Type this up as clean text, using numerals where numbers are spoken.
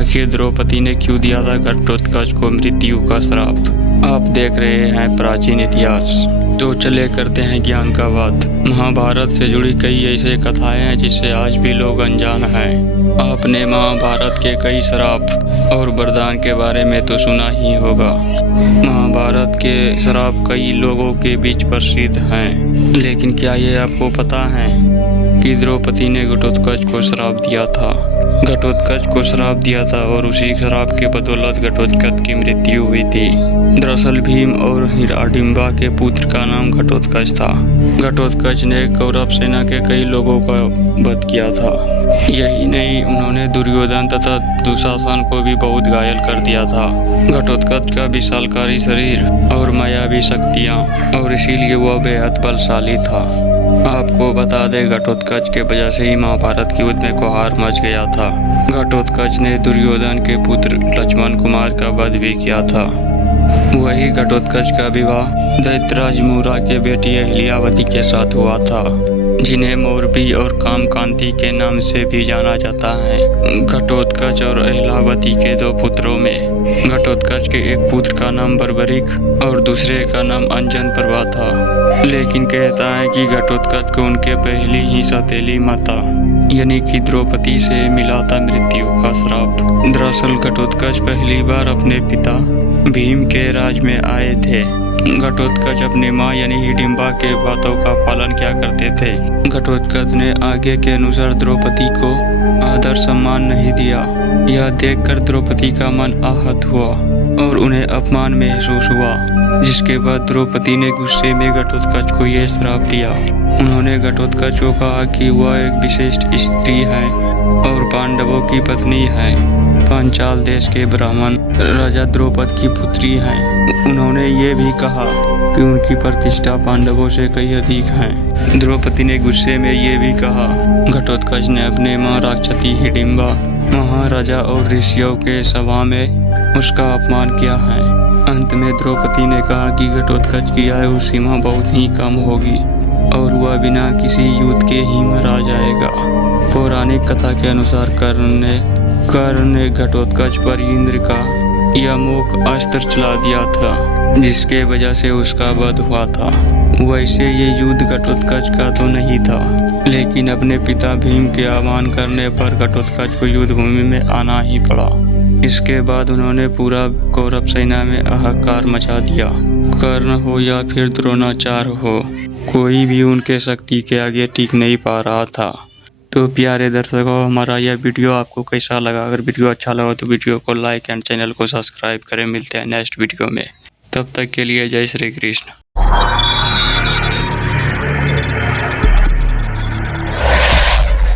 आखिर द्रौपदी ने क्यों दिया था घटोत्कच को मृत्यु का श्राप। आप देख रहे हैं प्राचीन इतिहास। तो चले करते हैं ज्ञान का बात। महाभारत से जुड़ी कई ऐसे कथाएं हैं जिससे आज भी लोग अनजान हैं। आपने महाभारत के कई श्राप और वरदान के बारे में तो सुना ही होगा। महाभारत के श्राप कई लोगों के बीच प्रसिद्ध हैं, लेकिन क्या ये आपको पता है कि द्रौपदी ने घटोत्कच को श्राप दिया था। घटोत्कच को श्राप दिया था और उसी श्राप के बदौलत घटोत्कच की मृत्यु हुई थी। दरअसल भीम और हिरण्यडिंबा के पुत्र का नाम घटोत्कच था। घटोत्कच ने कौरव सेना के कई लोगों का वध किया था। यही नहीं, उन्होंने दुर्योधन तथा दुशासन को भी बहुत घायल कर दिया था। घटोत्कच का विशालकारी शरीर और मायावी शक्तियाँ, और इसीलिए वह बेहद बलशाली था। आपको बता दें, घटोत्कच के वजह से ही महाभारत के युद्ध में कोहार मच गया था। घटोत्कच ने दुर्योधन के पुत्र लक्ष्मण कुमार का वध भी किया था। वही घटोत्कच का विवाह दैत्यराज मूरा के बेटी अहिल्यावती के साथ हुआ था, जिन्हें मोरबी और कामकांति के नाम से भी जाना जाता है। घटोत्कच और अहिल्यावती के दो पुत्रों में घटोत्कच के एक पुत्र का नाम बर्बरिक और दूसरे का नाम अंजन प्रभा था। लेकिन कहता है कि घटोत्कच को उनके पहली ही सौतेली माता यानी कि द्रौपदी से मिला था मृत्यु का श्राप। दरअसल घटोत्कच पहली बार अपने पिता भीम के राज में आए थे। घटोत्कच अपनी माँ यानी हिडिंबा के बातों का पालन क्या करते थे। घटोत्कच ने आगे के अनुसार द्रौपदी को आदर सम्मान नहीं दिया। यह देखकर द्रौपदी का मन आहत हुआ और उन्हें अपमान महसूस हुआ, जिसके बाद द्रौपदी ने गुस्से में घटोत्कच को यह श्राप दिया। उन्होंने घटोत्कच को कहा कि वह एक विशिष्ट स्त्री है और पांडवों की पत्नी है। पांचाल देश के ब्राह्मण राजा द्रौपद की पुत्री हैं। उन्होंने ये भी कहा कि उनकी प्रतिष्ठा पांडवों से कई अधिक है। द्रौपदी ने गुस्से में ये भी कहा। घटोत्कच ने अपने माँ राक्षसी हिडिंबा, महाराजा और ऋषियों के सभा में उसका अपमान किया है। अंत में द्रौपदी ने कहा कि घटोत्कच की आयु सीमा बहुत ही कम होगी और वह बिना किसी युद्ध के ही मारा जाएगा। पौराणिक कथा के अनुसार कर्ण ने घटोत्कच पर इंद्र का यमोक अस्त्र चला दिया था, जिसके वजह से उसका वध हुआ था। वैसे ये युद्ध घटोत्कच का तो नहीं था, लेकिन अपने पिता भीम के आह्वान करने पर घटोत्कच को युद्ध भूमि में आना ही पड़ा। इसके बाद उन्होंने पूरा कौरव सेना में हाहाकार मचा दिया। कर्ण हो या फिर द्रोणाचार्य हो, कोई भी उनके शक्ति के आगे टिक नहीं पा रहा था। तो प्यारे दर्शकों, हमारा यह वीडियो आपको कैसा लगा? अगर वीडियो अच्छा लगा तो वीडियो को लाइक एंड चैनल को सब्सक्राइब करें। मिलते हैं नेक्स्ट वीडियो में, तब तक के लिए जय श्री कृष्ण।